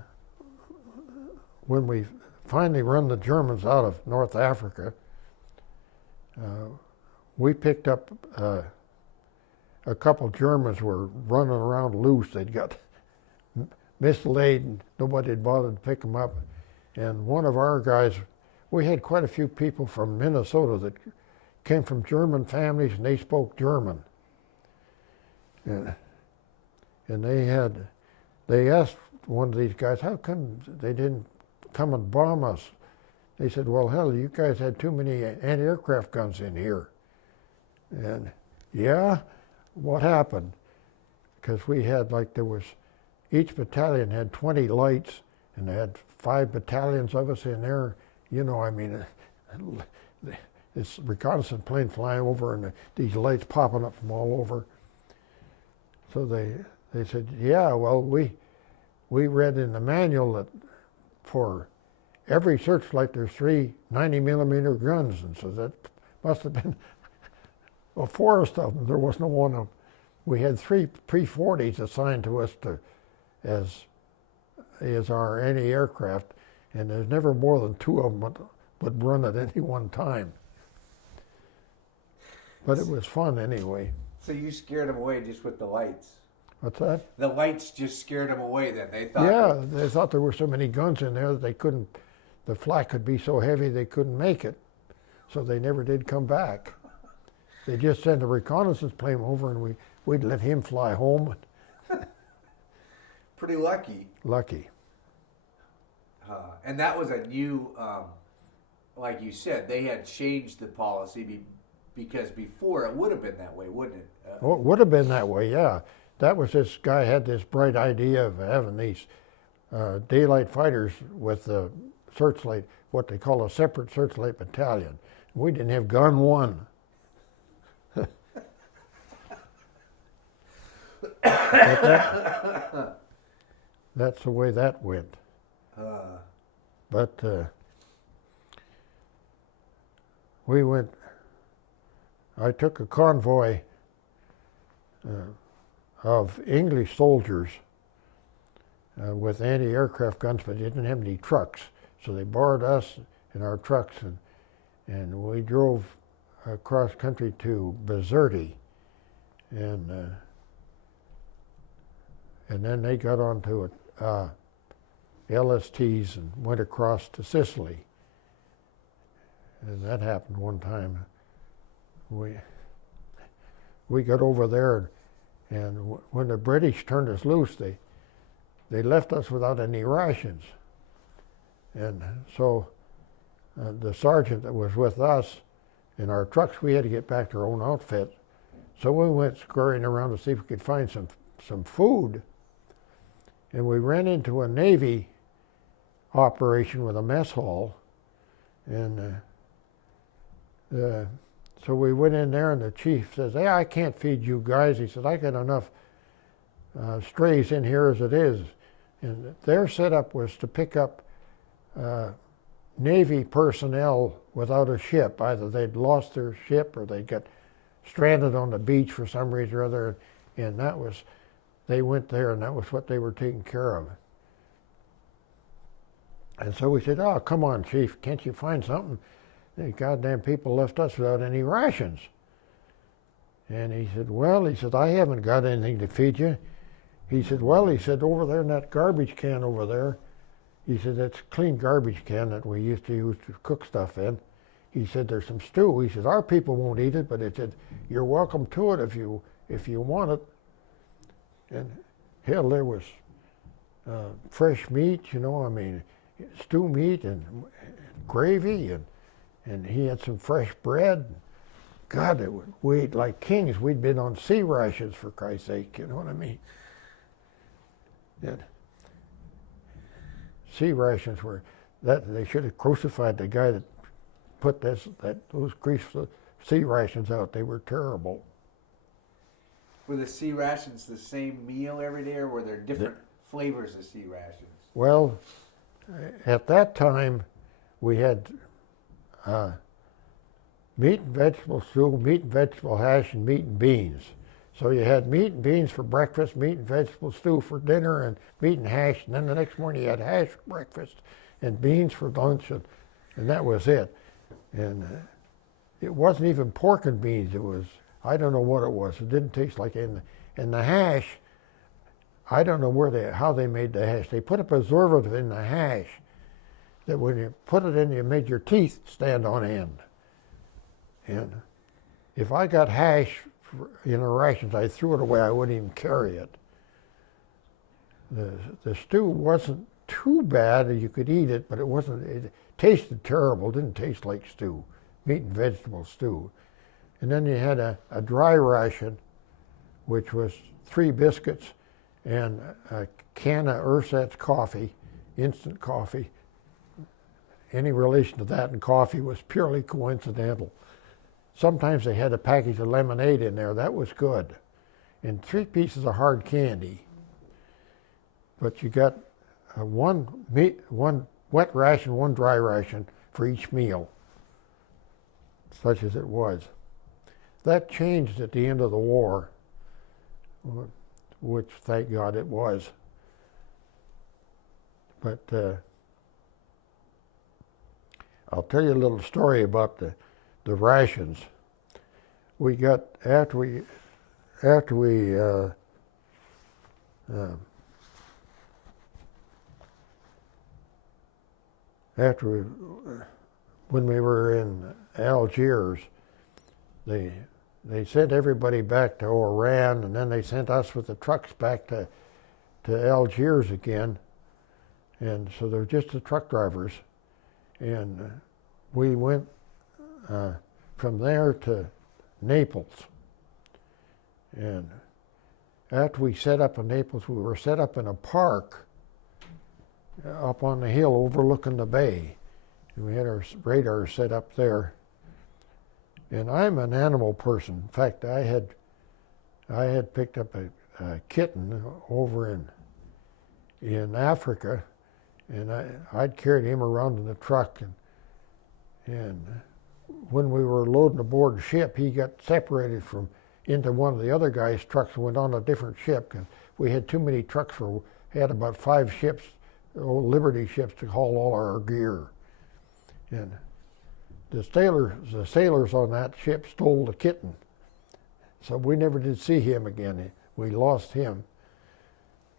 we finally run the Germans out of North Africa, we picked up a couple Germans were running around loose. They'd got mislaid, and nobody had bothered to pick them up. And one of our guys, we had quite a few people from Minnesota that came from German families, and they spoke German. And they asked one of these guys, how come they didn't come and bomb us? They said, well, hell, you guys had too many anti-aircraft guns in here. And yeah, what happened? Because we had, each battalion had 20 lights, and they had 5 battalions of us in there. You know, I mean, this reconnaissance plane flying over, and these lights popping up from all over. So they said, yeah, well, we read in the manual that for every searchlight there's 3 90-millimeter guns, and so that must have been a forest of them. There was no one of them. We had 3 P-40s assigned to us to as our anti-aircraft, and there's never more than 2 of them would run at any one time. But it was fun anyway. So you scared them away just with the lights? What's that? The lights just scared them away then? They thought... Yeah, they thought there were so many guns in there that they couldn't, the flak could be so heavy they couldn't make it. So they never did come back. They just sent a reconnaissance plane over and we'd let him fly home. Pretty lucky. Lucky. And that was a new, like you said, they had changed the policy because before it would have been that way, wouldn't it? Well, it would have been that way, yeah. That was, this guy had this bright idea of having these daylight fighters with the searchlight, what they call a separate searchlight battalion. We didn't have gun 1. That's the way that went. But we went, I took a convoy of English soldiers with anti-aircraft guns, but they didn't have any trucks. So they borrowed us and our trucks, and we drove across country to Bizerti, and then they got onto LSTs and went across to Sicily. And that happened one time. We got over there, and when the British turned us loose, they left us without any rations. And so the sergeant that was with us in our trucks, we had to get back to our own outfit. So we went scurrying around to see if we could find some food. And we ran into a Navy operation with a mess hall. And so we went in there, and the chief says, "Hey, I can't feed you guys." He said, "I got enough strays in here as it is." And their setup was to pick up Navy personnel without a ship. Either they'd lost their ship or they got stranded on the beach for some reason or other. And that was, they went there, and that was what they were taking care of. And so we said, "Oh, come on, Chief, can't you find something? The goddamn people left us without any rations." And he said, "Well," he said, "I haven't got anything to feed you." He said, "Well," he said, "over there in that garbage can over there," he said, "that's a clean garbage can that we used to use to cook stuff in." He said, "There's some stew." He said, "Our people won't eat it, but he said, you're welcome to it if you want it." And hell, there was fresh meat, you know, I mean, stew meat and gravy, and he had some fresh bread. God, we ate like kings. We'd been on sea rations, for Christ's sake, you know what I mean? And sea rations were, that they should have crucified the guy that put those sea rations out. They were terrible. Were the sea rations the same meal every day, or were there different flavors of sea rations? Well, at that time, we had meat and vegetable stew, meat and vegetable hash, and meat and beans. So you had meat and beans for breakfast, meat and vegetable stew for dinner, and meat and hash, and then the next morning you had hash for breakfast and beans for lunch, and that was it. And it wasn't even pork and beans. It was, I don't know what it was. It didn't taste like it. And the hash, I don't know how they made the hash. They put a preservative in the hash that when you put it in, you made your teeth stand on end. And if I got hash in the rations, I threw it away. I wouldn't even carry it. The stew wasn't too bad. You could eat it, but it tasted terrible. It didn't taste like stew, meat and vegetable stew. And then you had a dry ration, which was 3 biscuits and a can of Ersatz coffee, instant coffee. Any relation to that and coffee was purely coincidental. Sometimes they had a package of lemonade in there. That was good. And 3 pieces of hard candy. But you got one wet ration, 1 dry ration for each meal, such as it was. That changed at the end of the war, which thank God it was. But I'll tell you a little story about the rations. We got after we when we were in Algiers, they sent everybody back to Oran, and then they sent us with the trucks back to Algiers again. And so they're just the truck drivers. And we went from there to Naples. And after we set up in Naples, we were set up in a park up on the hill overlooking the bay. And we had our radar set up there. And I'm an animal person. In fact, I had picked up a kitten over in Africa, and I'd carried him around in the truck. And when we were loading aboard the ship, he got separated into one of the other guy's trucks and went on a different ship, because we had too many trucks had about 5 ships, old Liberty ships, to haul all our gear. And the sailors on that ship stole the kitten. So we never did see him again. We lost him.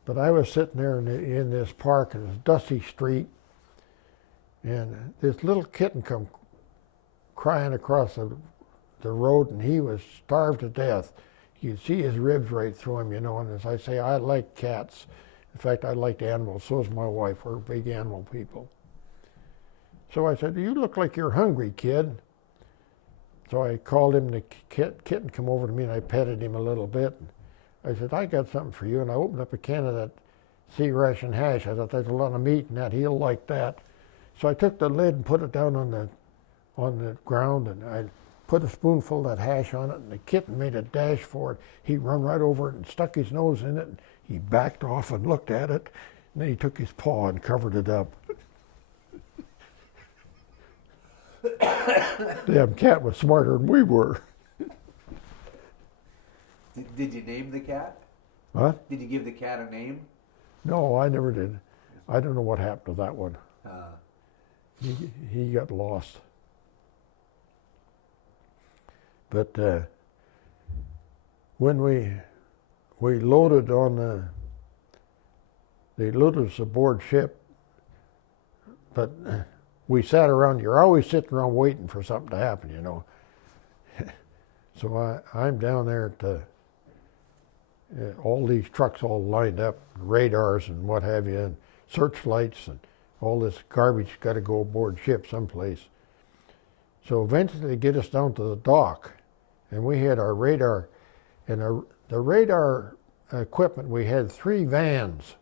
But I was sitting there in this park in this dusty street, and this little kitten come crying across the road, and he was starved to death. You could see his ribs right through him, and as I say, I like cats. In fact, I like animals. So is my wife. We're big animal people. So I said, "You look like you're hungry, kid." So I called him, the kitten come over to me, and I petted him a little bit. I said, "I got something for you." And I opened up a can of that sea ration hash. I thought, there's a lot of meat in that. He'll like that. So I took the lid and put it down on the ground, and I put a spoonful of that hash on it, and the kitten made a dash for it. He run right over it and stuck his nose in it, and he backed off and looked at it, and then he took his paw and covered it up. Damn cat was smarter than we were. Did you name the cat? What? Did you give the cat a name? No, I never did. I don't know what happened to that one. He got lost. But when we loaded on they loaded us aboard ship, but we sat around. You're always sitting around waiting for something to happen, So I'm down there at all these trucks all lined up, radars and what have you, and searchlights, and all this garbage got to go aboard ship someplace. So eventually they get us down to the dock, and we had our radar, and the radar equipment, we had 3 vans,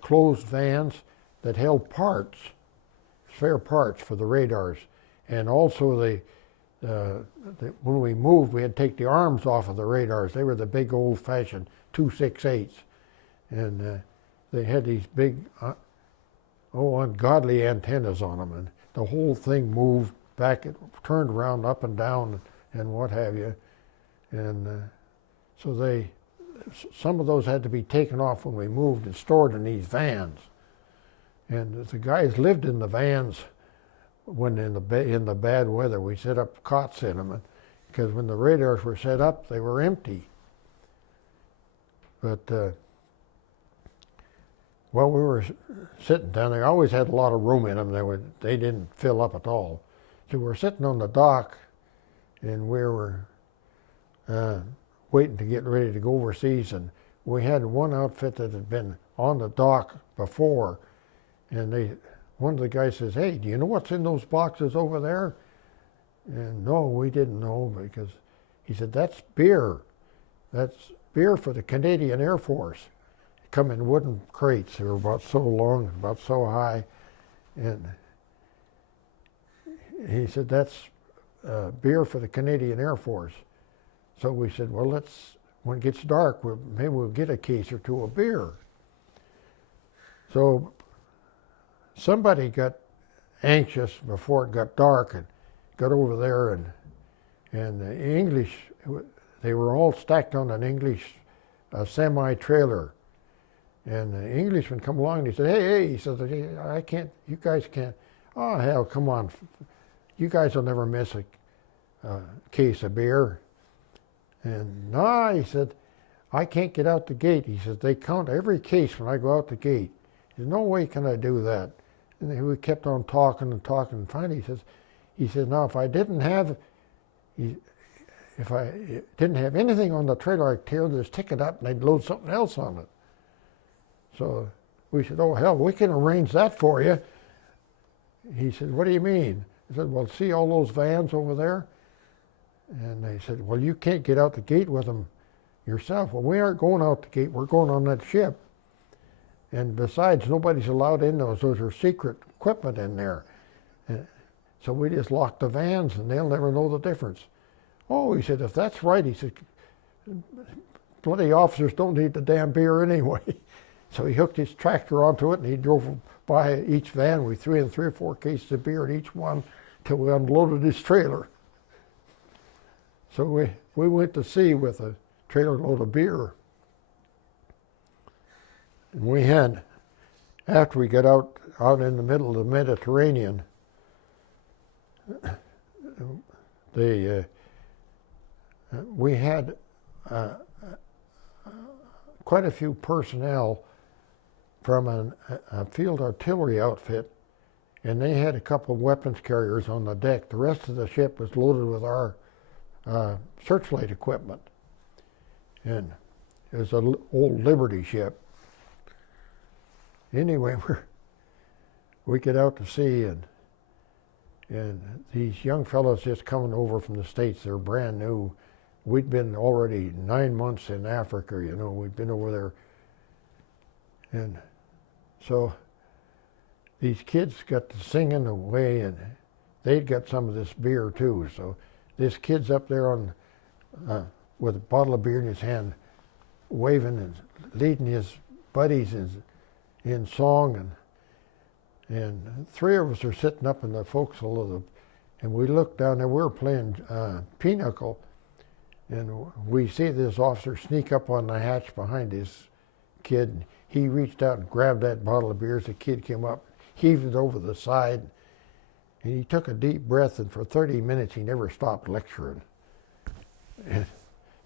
closed vans that held parts, spare parts for the radars. And also when we moved, we had to take the arms off of the radars. They were the big old-fashioned 268s. And they had these big, ungodly antennas on them. And the whole thing moved back, it turned around up and down and what have you. And so some of those had to be taken off when we moved and stored in these vans. And the guys lived in the vans when in the bad weather. We set up cots in them, because when the radars were set up, they were empty. But while we were sitting down there, I always had a lot of room in them. They didn't fill up at all. So we were sitting on the dock, and we were waiting to get ready to go overseas. And we had one outfit that had been on the dock before, and one of the guys says, "Hey, do you know what's in those boxes over there?" And no, we didn't know, because he said, "That's beer. That's beer for the Canadian Air Force." They come in wooden crates. They were about so long, about so high. And he said, "That's beer for the Canadian Air Force." So we said, "Well, when it gets dark, maybe we'll get a case or 2 of beer." So somebody got anxious before it got dark and got over there, and the English, they were all stacked on an English semi-trailer. And the Englishman come along and he said, hey, he says, I can't, you guys can't. Oh, hell, come on. You guys will never miss a case of beer. And no, he said, I can't get out the gate. He says, they count every case when I go out the gate. He said, no way can I do that. And we kept on talking and talking. And finally he says, now if I didn't have anything on the trailer, I'd tear this ticket up and they'd load something else on it. So we said, oh hell, we can arrange that for you. He said, what do you mean? I said, well, see all those vans over there? And they said, well, you can't get out the gate with them yourself. Well, we aren't going out the gate. We're going on that ship. And besides, nobody's allowed in those. Those are secret equipment in there. And so we just lock the vans and they'll never know the difference. Oh, he said, if that's right, he said, bloody officers don't need the damn beer anyway. So he hooked his tractor onto it and he drove by each van. We threw in 3 or 4 cases of beer in each one till we unloaded his trailer. So we went to sea with a trailer load of beer. And we had, after we got out in the middle of the Mediterranean, we had quite a few personnel from a field artillery outfit, and they had a couple of weapons carriers on the deck. The rest of the ship was loaded with our searchlight equipment. And it was an old Liberty ship. Anyway, we get out to sea, and these young fellows just coming over from the States, they're brand new. We'd been already 9 months in Africa, you know, we'd been over there. And so these kids got to singing away, and they'd got some of this beer too. So this kid's up there on with a bottle of beer in his hand, waving and leading his buddies in song, and 3 of us are sitting up in the forecastle of and we look down there. We were playing pinochle, and we see this officer sneak up on the hatch behind his kid. He reached out and grabbed that bottle of beer as the kid came up, heaved it over the side, and he took a deep breath, and for 30 minutes he never stopped lecturing. And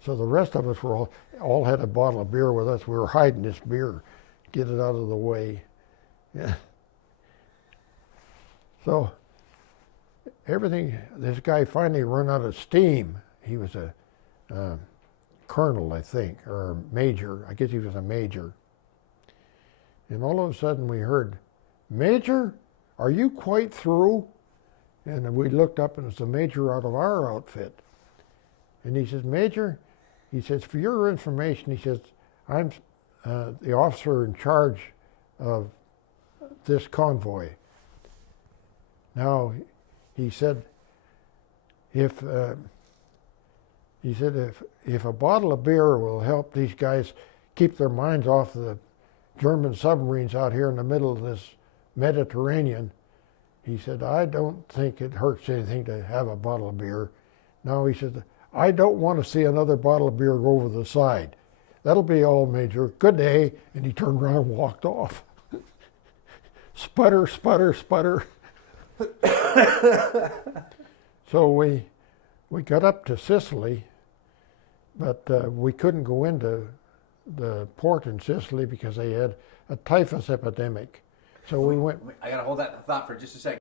so the rest of us were all had a bottle of beer with us. We were hiding this beer, get it out of the way. Yeah. So everything, this guy finally run out of steam. He was a colonel, I think, or a major. I guess he was a major. And all of a sudden we heard, "Major, are you quite through?" And we looked up, and it's the major out of our outfit. And he says, "Major," he says, "for your information," he says, "I'm the officer in charge of this convoy." Now, he said, if a bottle of beer will help these guys keep their minds off the German submarines out here in the middle of this Mediterranean, he said, "I don't think it hurts anything to have a bottle of beer." Now he said, "I don't want to see another bottle of beer go over the side. That'll be all, Major. Good day." And he turned around and walked off. Sputter, sputter, sputter. So we got up to Sicily, but we couldn't go into the port in Sicily because they had a typhus epidemic. So we went. I gotta hold that thought for just a second.